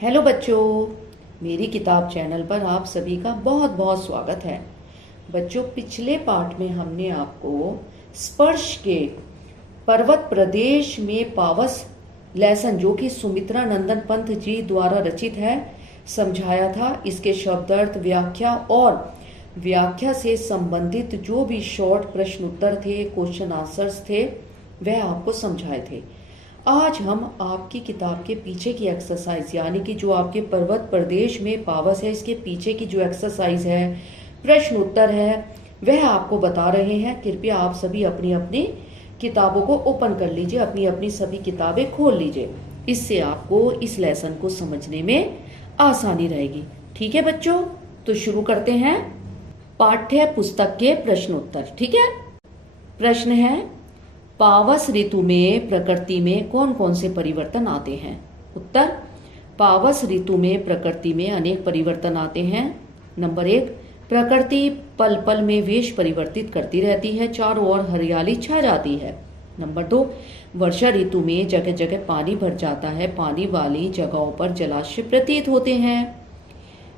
Hello बच्चों, मेरी किताब चैनल पर आप सभी का बहुत बहुत स्वागत है। बच्चों, पिछले पाठ में हमने आपको स्पर्श के पर्वत प्रदेश में पावस लेसन, जो कि सुमित्रा नंदन पंत जी द्वारा रचित है, समझाया था। इसके शब्दार्थ, व्याख्या और व्याख्या से संबंधित जो भी शॉर्ट प्रश्न उत्तर थे, क्वेश्चन आंसर्स थे, वह आपको समझाए थे। आज हम आपकी किताब के पीछे की एक्सरसाइज, यानी कि जो आपके पर्वत प्रदेश में पावस है, इसके पीछे की जो एक्सरसाइज है, प्रश्न उत्तर है, वह आपको बता रहे हैं। कृपया आप सभी अपनी अपनी किताबों को ओपन कर लीजिए, अपनी अपनी सभी किताबें खोल लीजिए। इससे आपको इस लेसन को समझने में आसानी रहेगी। ठीक है बच्चों, तो शुरू करते हैं पाठ्य पुस्तक के प्रश्न उत्तर। ठीक है, प्रश्न है, पावस ऋतु में प्रकृति में कौन कौन से परिवर्तन आते हैं? उत्तर, पावस ऋतु में प्रकृति में अनेक परिवर्तन आते हैं। नंबर 1, प्रकृति पल पल में वेश परिवर्तित करती रहती है, चारों ओर हरियाली छा जाती है। नंबर 2, वर्षा ऋतु में जगह जगह पानी भर जाता है, पानी वाली जगहों पर जलाशय प्रतीत होते हैं,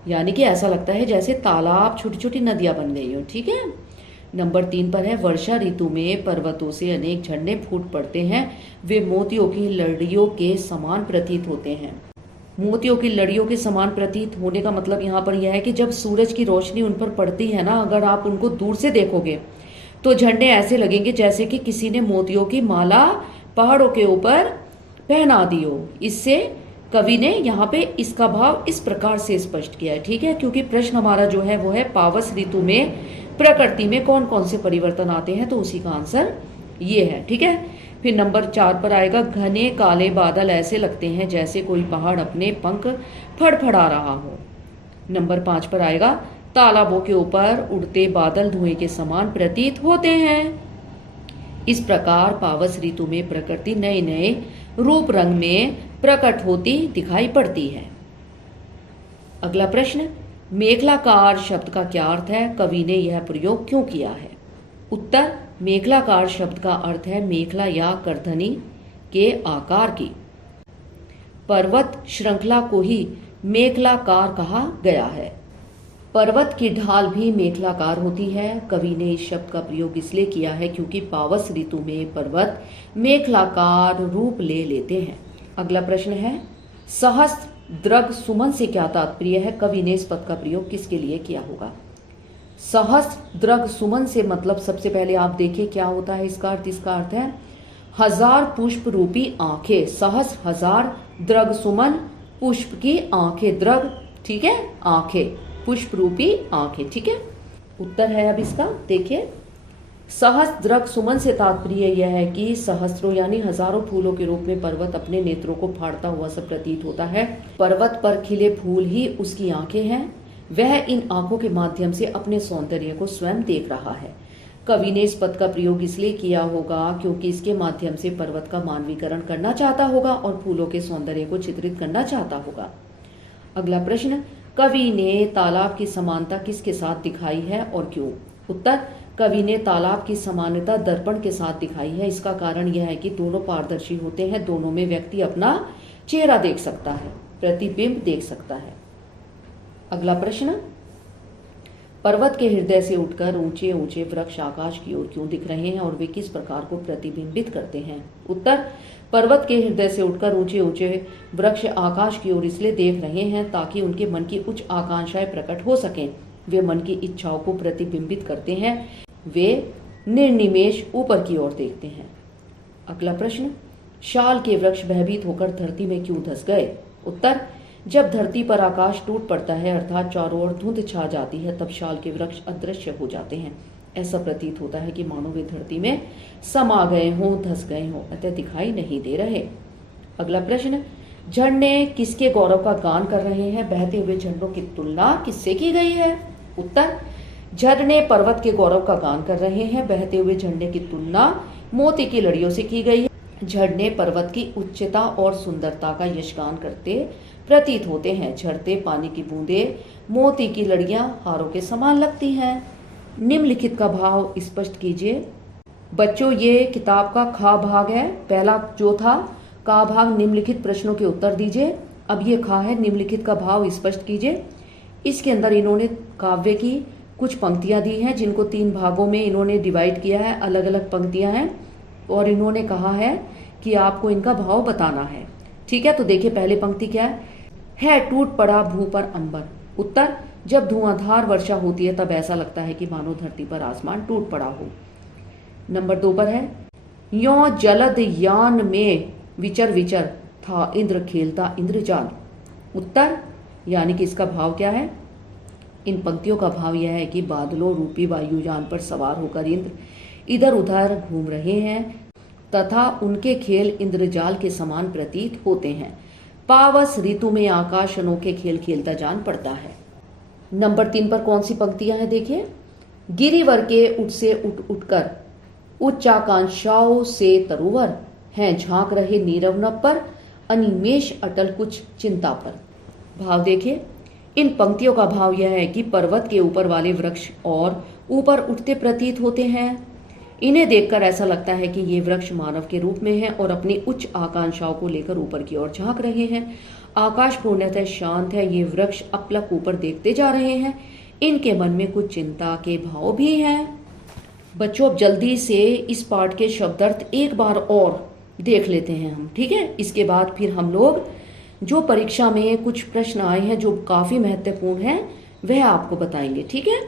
यानी कि ऐसा लगता है जैसे तालाब, छोटी छोटी नदियां बन गई हो। ठीक है। नंबर 3 पर है, वर्षा ऋतु में पर्वतों से अनेक झरने फूट पड़ते हैं, वे मोतियों की लड़ियों के समान प्रतीत होते हैं। मोतियों की लड़ियों के समान प्रतीत होने का मतलब यहाँ पर यह है कि जब सूरज की रोशनी उन पर पड़ती है ना, अगर आप उनको दूर से देखोगे तो झरने ऐसे लगेंगे जैसे कि किसी ने मोतियों की माला पहाड़ों के ऊपर पहना दी हो। इससे कवि ने यहाँ पे इसका भाव इस प्रकार से स्पष्ट किया है। ठीक है, क्योंकि प्रश्न हमारा जो है वो है पावस ऋतु में प्रकृति में कौन कौन से परिवर्तन आते हैं, तो उसी का आंसर ये है। ठीक है। फिर नंबर 4 पर आएगा, घने काले बादल ऐसे लगते हैं जैसे कोई पहाड़ अपने पंख फड़फड़ा रहा हो। नंबर 5 पर आएगा, तालाबों के ऊपर उड़ते बादल धुएं के समान प्रतीत होते हैं। इस प्रकार पावस ऋतु में प्रकृति नए नए रूप रंग में प्रकट होती दिखाई पड़ती है। अगला प्रश्न, मेखलाकार शब्द का क्या अर्थ है? कवि ने यह प्रयोग क्यों किया है? उत्तर, मेखलाकार शब्द का अर्थ है मेखला या करधनी के आकार की। पर्वत श्रृंखला को ही मेखलाकार कहा गया है। पर्वत की ढाल भी मेखलाकार होती है। कवि ने इस शब्द का प्रयोग इसलिए किया है क्योंकि पावस ऋतु में पर्वत मेखलाकार रूप ले लेते हैं। अगला प्रश्न है, सहस्त्र द्रग सुमन से क्या तात्पर्य है? कवि ने इस पद का प्रयोग किसके लिए किया होगा? सहस्त्र द्रग सुमन से मतलब, सबसे पहले आप देखिए क्या होता है इसका अर्थ। इसका अर्थ है हजार पुष्प रूपी आंखें। सहस्त्र, हजार, द्रग सुमन, पुष्प की आंखें, द्रग, ठीक है, आंखें, पुष्प रूपी आंखें। ठीक है, उत्तर है अब इसका। देखिए, सहस्त्र द्रग सुमन से तात्पर्य यह है कि सहस्त्रों यानी हजारों फूलों के रूप में पर्वत अपने नेत्रों को फाड़ता हुआ सा प्रतीत होता है। पर्वत पर खिले फूल ही उसकी आंखें हैं। वह इन आंखों के माध्यम से अपने सौंदर्य को स्वयं देख रहा है। कवि ने इस पद का प्रयोग इसलिए किया होगा क्योंकि इसके माध्यम से पर्वत का मानवीकरण करना चाहता होगा और फूलों के सौंदर्य को चित्रित करना चाहता होगा। अगला प्रश्न, कवि ने तालाब की समानता किसके साथ दिखाई है और क्यों? उत्तर, कवि ने तालाब की समानता दर्पण के साथ दिखाई है। इसका कारण यह है कि दोनों पारदर्शी होते हैं, दोनों में व्यक्ति अपना चेहरा देख सकता है, प्रतिबिंब देख सकता है। अगला प्रश्न, पर्वत के हृदय से उठकर ऊंचे ऊंचे वृक्ष आकाश की ओर क्यों दिख रहे हैं और वे किस प्रकार को प्रतिबिंबित करते हैं? उत्तर, पर्वत के हृदय से उठकर ऊंचे ऊंचे वृक्ष आकाश की ओर इसलिए देख रहे हैं ताकि उनके मन की उच्च आकांक्षाएं प्रकट हो सकें। वे मन की इच्छाओं को प्रतिबिंबित करते हैं, वे निर्निमेष ऊपर की ओर देखते हैं। अगला प्रश्न, शाल के वृक्ष भयभीत होकर धरती में क्यों धंस गए? उत्तर, जब धरती पर आकाश टूट पड़ता है अर्थात चारों ओर धुंध छा जाती है, तब शाल के वृक्ष अदृश्य हो जाते हैं। ऐसा प्रतीत होता है कि मानो वे धरती में समा गए हों, धंस गए हों, अतः दिखाई नहीं दे रहे। अगला प्रश्न, झरने किसके गौरव का गान कर रहे हैं? बहते हुए झरनों की तुलना किससे की गई है? उत्तर, झरने पर्वत के गौरव का गान कर रहे हैं। बहते हुए झरने की तुलना मोती की लड़ियों से की गई है। झरने पर्वत की उच्चता और सुंदरता का यशगान करते प्रतीत होते हैं। झरते पानी की बूंदें मोती की लड़ियां हारों के समान लगती हैं। निम्नलिखित का भाव स्पष्ट कीजिए। बच्चों, ये किताब का खा भाग है। पहला जो था का भाग, निम्नलिखित प्रश्नों के उत्तर दीजिए। अब ये खा है, निम्नलिखित का भाव स्पष्ट कीजिए। इसके अंदर इन्होंने काव्य की कुछ पंक्तियां दी हैं जिनको 3 भागों में इन्होंने डिवाइड किया है, अलग अलग पंक्तियां हैं और इन्होंने कहा है कि आपको इनका भाव बताना है। ठीक है, तो देखिए पहली पंक्ति क्या है टूट पड़ा भू पर अंबर। उत्तर, जब धुआंधार वर्षा होती है तब ऐसा लगता है कि मानो धरती पर आसमान टूट पड़ा हो। नंबर 2 पर है यों जलद यान में विचर विचर था इंद्र खेलता इंद्रजाल। उत्तर, यानी कि इसका भाव क्या है? इन पंक्तियों का भाव यह है कि बादलों रूपी वायुयान पर सवार होकर इंद्र इधर उधर घूम रहे हैं तथा उनके खेल इंद्रजाल के समान प्रतीत होते हैं। पावस ऋतु में आकाश अनोखे खेल खेलता जान पड़ता है। नंबर 3 पर कौन सी पंक्तियां हैं देखिए। गिरिवर के उठ से उठ उठकर उच्चाकांक्षाओं से तरुवर हैं झांक रहे नीरव नभ पर अनिमेष अटल कुछ चिंता पर। भाव देखिए, इन पंक्तियों का भाव यह है कि पर्वत के ऊपर वाले वृक्ष और ऊपर उठते प्रतीत होते हैं। इन्हें देखकर ऐसा लगता है कि ये वृक्ष मानव के रूप में हैं और अपनी उच्च आकांक्षाओं को लेकर ऊपर की ओर झांक रहे हैं। आकाश पूर्णतः शांत है, ये वृक्ष अपलक ऊपर देखते जा रहे हैं। इनके मन में कुछ चिंता के भाव भी हैं। बच्चों, अब जल्दी से इस पाठ के शब्दार्थ एक बार और देख लेते हैं हम। ठीक है, इसके बाद फिर हम लोग जो परीक्षा में कुछ प्रश्न आए हैं जो काफी महत्वपूर्ण हैं वह आपको बताएंगे। ठीक है,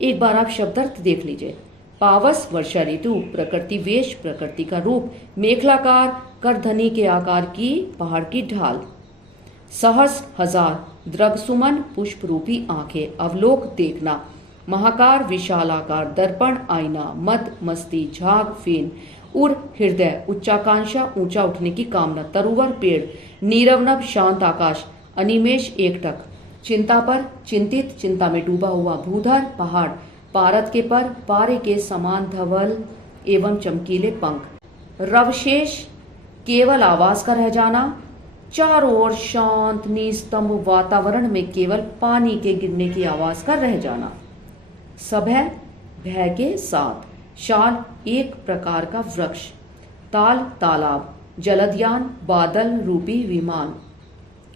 एक बार आप शब्दार्थ देख लीजिए। पावस वर्षा ऋतु, प्रकृति वेश प्रकृति का रूप, मेखलाकार करधनी के आकार की पहाड़ की ढाल, सहस हजार, द्रग सुमन पुष्प रूपी आंखें, अवलोक देखना, महाकार विशालाकार दर्पण आईना, मद मस्ती झाग फेन, उर हृदय उच्चाकांक्षा ऊंचा उठने की कामना, तरुवर पेड़, नीरवनभ शांत आकाश, अनिमेष एकटक, चिंता पर चिंतित चिंता में डूबा हुआ, भूधर पहाड़, पारद के पर पारे के समान धवल एवं चमकीले पंख, रवशेष केवल आवाज का रह जाना, चारों ओर शांत निस्तंभ वातावरण में केवल पानी के गिरने की आवाज का रह जाना, सभय भय के साथ, शाल एक प्रकार का वृक्ष, ताल तालाब, जलदयान बादल रूपी विमान,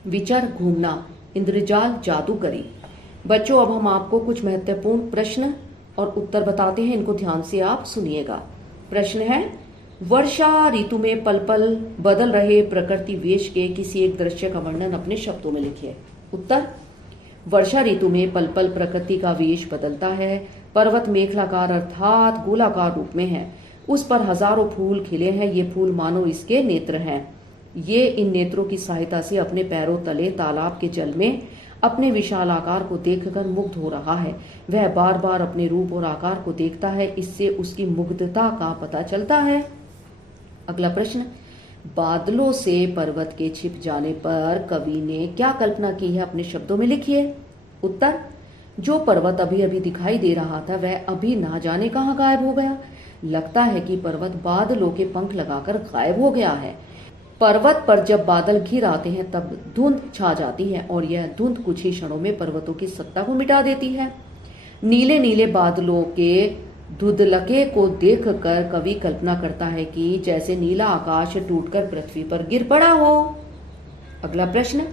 विचर घूमना, इंद्रजाल जादूगरी। बच्चों, अब हम आपको कुछ महत्वपूर्ण प्रश्न और उत्तर बताते हैं, इनको ध्यान से आप सुनिएगा। प्रश्न है, वर्षा ऋतु में पल पल बदल रहे प्रकृति वेश के किसी एक दृश्य का वर्णन अपने शब्दों में लिखिए। उत्तर, वर्षा ऋतु में पल पल प्रकृति का वेश बदलता है। पर्वत मेखलाकार अर्थात गोलाकार रूप में है, उस पर हजारों फूल खिले हैं। ये फूल मानो इसके नेत्र हैं। ये इन नेत्रों की सहायता से अपने पैरों तले तालाब के जल में अपने विशाल आकार को देखकर मुग्ध हो रहा है। वह बार बार अपने रूप और आकार को देखता है, इससे उसकी मुग्धता का पता चलता है। अगला प्रश्न, बादलों से पर्वत के छिप जाने पर कवि ने क्या कल्पना की है, अपने शब्दों में लिखिए। उत्तर, जो पर्वत अभी अभी दिखाई दे रहा था वह अभी ना जाने कहाँ गायब हो गया। लगता है कि पर्वत बादलों के पंख लगाकर गायब हो गया है। पर्वत पर जब बादल घिर आते हैं तब धुंध छा जाती है और यह धुंध कुछ ही क्षणों में पर्वतों की सत्ता को मिटा देती है। नीले नीले बादलों के धुंधलके को देखकर कवि कल्पना करता है कि जैसे नीला आकाश टूटकर पृथ्वी पर गिर पड़ा हो। अगला प्रश्न,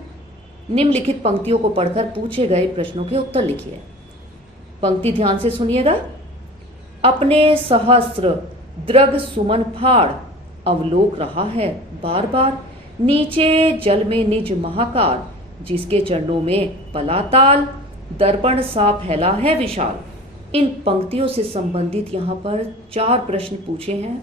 निम्नलिखित पंक्तियों को पढ़कर पूछे गए प्रश्नों के उत्तर लिखिए। पंक्ति ध्यान से सुनिएगा। अपने सहस्त्र द्रग सुमन फाड़ अवलोक रहा है बार बार, नीचे जल में निज महाकार, जिसके चरणों में पलाताल, दर्पण सा फैला है विशाल। इन पंक्तियों से संबंधित यहाँ पर 4 प्रश्न पूछे हैं।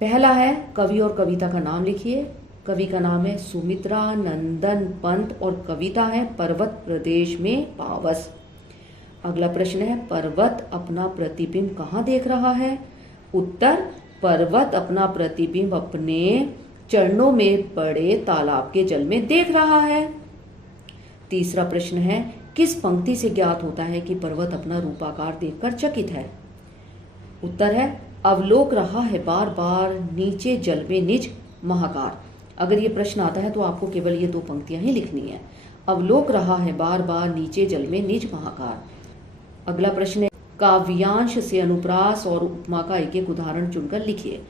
पहला है, कवि और कविता का नाम लिखिए। कवि का नाम है सुमित्रा नंदन पंत और कविता है पर्वत प्रदेश में पावस। अगला प्रश्न है, पर्वत अपना प्रतिबिंब कहाँ देख रहा है। उत्तर, पर्वत अपना प्रतिबिंब अपने चरणों में पड़े तालाब के जल में देख रहा है। तीसरा प्रश्न है, किस पंक्ति से ज्ञात होता है कि पर्वत अपना रूपाकार देखकर चकित है। उत्तर है, अवलोक रहा है बार बार, नीचे जल में निज महाकार। अगर ये प्रश्न आता है तो आपको केवल ये 2 पंक्तियां ही लिखनी है। अवलोक रहा है बार बार, नीचे जल में निज महाकार। अगला प्रश्न है, काव्यांश से अनुप्रास और उपमा का एक एक उदाहरण चुनकर लिखिए।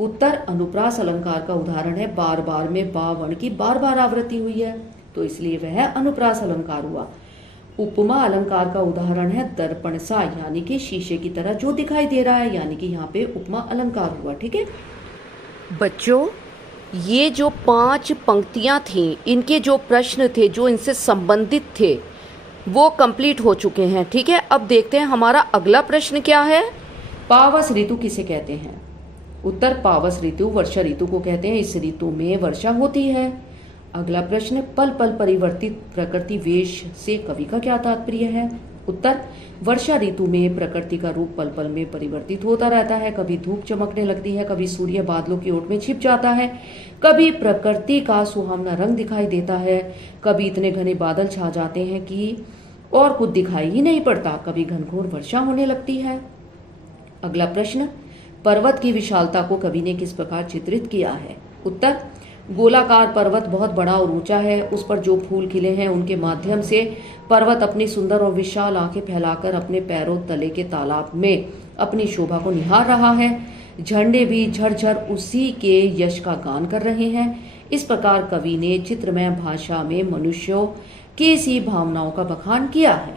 उत्तर, अनुप्रास अलंकार का उदाहरण है बार बार में बा वर्ण की बार बार आवृत्ति हुई है, तो इसलिए वह अनुप्रास अलंकार हुआ। उपमा अलंकार का उदाहरण है दर्पण सा, यानी कि शीशे की तरह जो दिखाई दे रहा है, यानी कि यहाँ पे उपमा अलंकार हुआ। ठीक है बच्चों, ये जो 5 पंक्तियां थी, इनके जो प्रश्न थे जो इनसे संबंधित थे वो कंप्लीट हो चुके हैं। ठीक है, अब देखते हैं हमारा अगला प्रश्न क्या है। पावस ऋतु किसे कहते हैं? उत्तर, पावस ऋतु वर्षा ऋतु को कहते हैं। इस ऋतु में वर्षा होती है। अगला प्रश्न, पल पल परिवर्तित प्रकृति वेश से कवि का क्या तात्पर्य है? उत्तर, वर्षा ऋतु में प्रकृति का रूप पल पल में परिवर्तित होता रहता है। कभी धूप चमकने लगती है, कभी सूर्य बादलों की ओट में छिप जाता है, कभी प्रकृति का सुहावना रंग दिखाई देता है, कभी इतने घने बादल छा जाते हैं कि और कुछ दिखाई ही नहीं पड़ता, कभी घनघोर वर्षा होने लगती है। अगला प्रश्न, पर्वत की विशालता को कवि ने किस प्रकार चित्रित किया है? उत्तर, गोलाकार पर्वत बहुत बड़ा और ऊंचा है, उस पर जो फूल खिले हैं उनके माध्यम से पर्वत अपनी सुंदर और विशाल आंखें फैलाकर अपने पैरों तले के तालाब में अपनी शोभा को निहार रहा है। झंडे भी झरझर उसी के यश का गान कर रहे हैं। इस प्रकार कवि ने चित्रमय भाषा में मनुष्यों की सी भावनाओं का बखान किया है।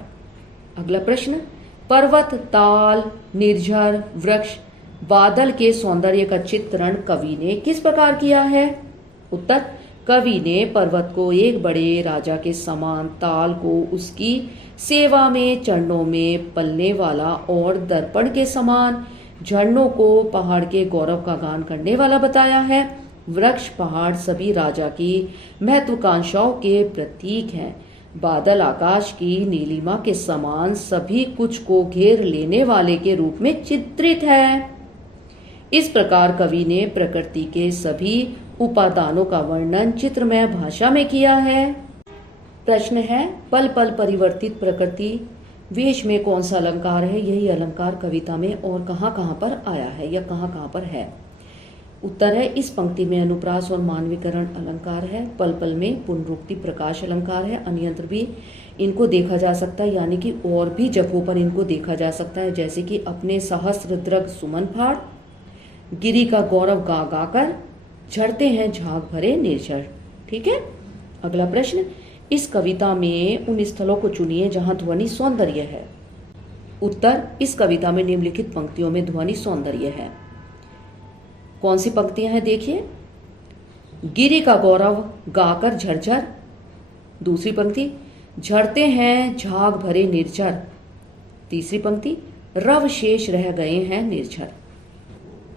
अगला प्रश्न, पर्वत, ताल, निर्झर, वृक्ष, बादल के सौंदर्य का चित्रण कवि ने किस प्रकार किया है? उत्तर, कवि ने पर्वत को एक बड़े राजा के समान, ताल को उसकी सेवा में चरणों में पलने वाला और दर्पण के समान, झरनों को पहाड़ के गौरव का गान करने वाला बताया है। वृक्ष, पहाड़ सभी राजा की महत्वाकांक्षाओं के प्रतीक हैं। बादल आकाश की नीलिमा के समान सभी कुछ को घेर लेने वाले के रूप में चित्रित है। इस प्रकार कवि ने प्रकृति के सभी उपादानों का वर्णन चित्रमय भाषा में किया है। प्रश्न है, पल पल परिवर्तित प्रकृति वेश में कौन सा अलंकार है? यही अलंकार कविता में और कहाँ कहाँ पर आया है या कहाँ कहाँ पर है? उत्तर है, इस पंक्ति में अनुप्रास और मानवीकरण अलंकार है। पल पल में पुनरुक्ति प्रकाश अलंकार है। अन्यत्र भी इनको देखा जा सकता है, यानी कि और भी जगहों पर इनको देखा जा सकता है, जैसे कि अपने सहस्त्र द्रग सुमन फाड़, गिरी का गौरव गा गाकर, झड़ते हैं झाग भरे निर्झर। ठीक है, अगला प्रश्न, इस कविता में उन स्थलों को चुनिए जहां ध्वनि सौंदर्य है। उत्तर, इस कविता में निम्नलिखित पंक्तियों में ध्वनि सौंदर्य है। कौन सी पंक्तियां हैं देखिए? गिरी का गौरव गाकर झरझर। दूसरी पंक्ति, झड़ते हैं झाग भरे निर्झर। तीसरी पंक्ति, रव शेष रह गए हैं निर्झर।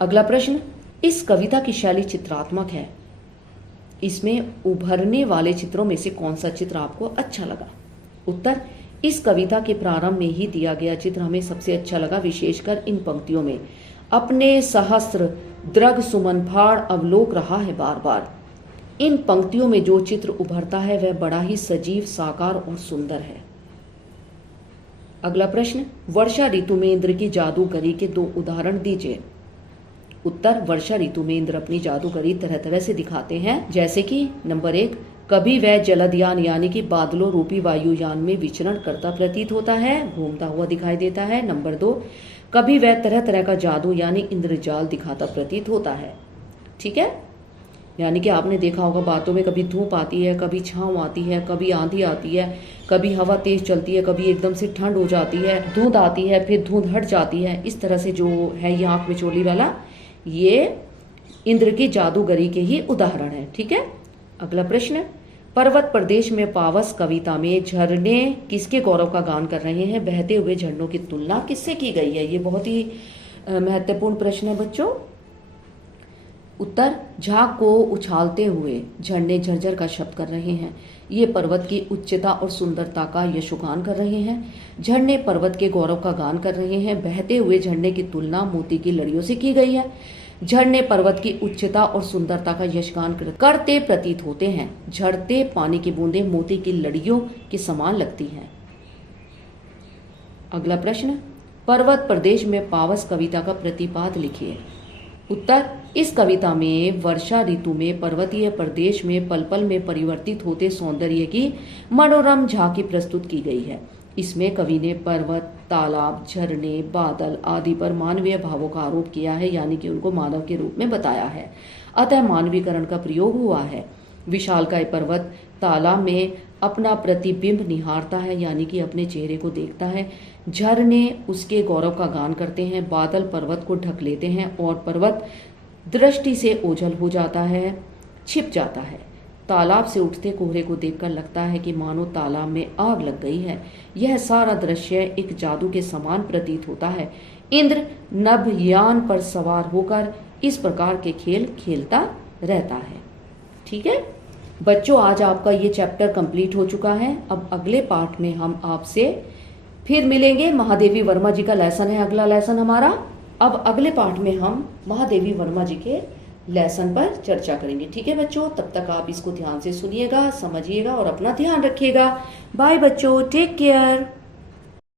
अगला प्रश्न, इस कविता की शैली चित्रात्मक है। इसमें उभरने वाले चित्रों में से कौन सा चित्र आपको अच्छा लगा? उत्तर, इस कविता के प्रारंभ में ही दिया गया चित्र हमें सबसे अच्छा लगा, विशेषकर इन पंक्तियों में अपने सहस्त्र द्रग सुमन फाड़ अवलोक रहा है बार बार। इन पंक्तियों में जो चित्र उभरता है वह बड़ा ही सजीव, साकार और सुंदर है। अगला प्रश्न, वर्षा ऋतु में इंद्र की जादूगरी के 2 उदाहरण दीजिए। उत्तर, वर्षा ऋतु में इंद्र अपनी जादूगरी तरह तरह से दिखाते हैं, जैसे कि नंबर 1, कभी वह जलदयान यानी कि बादलों रूपी वायुयान में विचरण करता प्रतीत होता है, घूमता हुआ दिखाई देता है। नंबर 2, कभी वह तरह तरह का जादू यानी इंद्रजाल दिखाता प्रतीत होता है। ठीक है, यानी कि आपने देखा होगा बातों में कभी धूप आती है, कभी छांव आती है, कभी आंधी आती है, कभी हवा तेज चलती है, कभी एकदम से ठंड हो जाती है, धुंध आती है, फिर धुंध हट जाती है। इस तरह से जो है ये आंख मिचौली वाला, ये इंद्र की जादूगरी के ही उदाहरण है। ठीक है, अगला प्रश्न, पर्वत प्रदेश में पावस कविता में झरने किसके गौरव का गान कर रहे हैं? बहते हुए झरनों की तुलना किससे की गई है? ये बहुत ही महत्वपूर्ण प्रश्न है बच्चों। उत्तर, झाग को उछालते हुए झरने झरझर का शब्द कर रहे हैं। ये पर्वत की उच्चता और सुंदरता का यशोगान कर रहे हैं। झरने पर्वत के गौरव का गान कर रहे हैं। बहते हुए झरने की तुलना मोती की लड़ियों से की गई है। झरने पर्वत की उच्चता और सुंदरता का यशगान करते प्रतीत होते हैं। झरते पानी की बूंदें मोती की लड़ियों के समान लगती हैं। अगला प्रश्न, पर्वत प्रदेश में पावस कविता का प्रतिपाद लिखिए। उत्तर, इस कविता में वर्षा ऋतु में पर्वतीय प्रदेश में पल पल में परिवर्तित होते सौंदर्य की मनोरम झांकी प्रस्तुत की गई है। इसमें कवि ने पर्वत, तालाब, झरने, बादल आदि पर मानवीय भावों का आरोप किया है, यानी कि उनको मानव के रूप में बताया है। अतः मानवीकरण का प्रयोग हुआ है। विशालकाय पर्वत तालाब में अपना प्रतिबिंब निहारता है, यानी कि अपने चेहरे को देखता है। झरने उसके गौरव का गान करते हैं। बादल पर्वत को ढक लेते हैं और पर्वत दृष्टि से ओझल हो जाता है, छिप जाता है। तालाब से उठते कोहरे को देखकर लगता है कि मानो तालाब में आग लग गई है। यह सारा दृश्य एक जादू के समान प्रतीत होता है। इंद्र नभयान पर सवार होकर इस प्रकार के खेल खेलता रहता है। ठीक है बच्चों, आज आपका ये चैप्टर कंप्लीट हो चुका है। अब अगले पार्ट में हम आपसे फिर मिलेंगे। महादेवी वर्मा जी का लेसन है अगला लेसन हमारा। अब अगले पार्ट में हम महादेवी वर्मा जी के लेसन पर चर्चा करेंगे। ठीक है बच्चों, तब तक आप इसको ध्यान से सुनिएगा, समझिएगा और अपना ध्यान रखिएगा। बाय बच्चों, टेक केयर।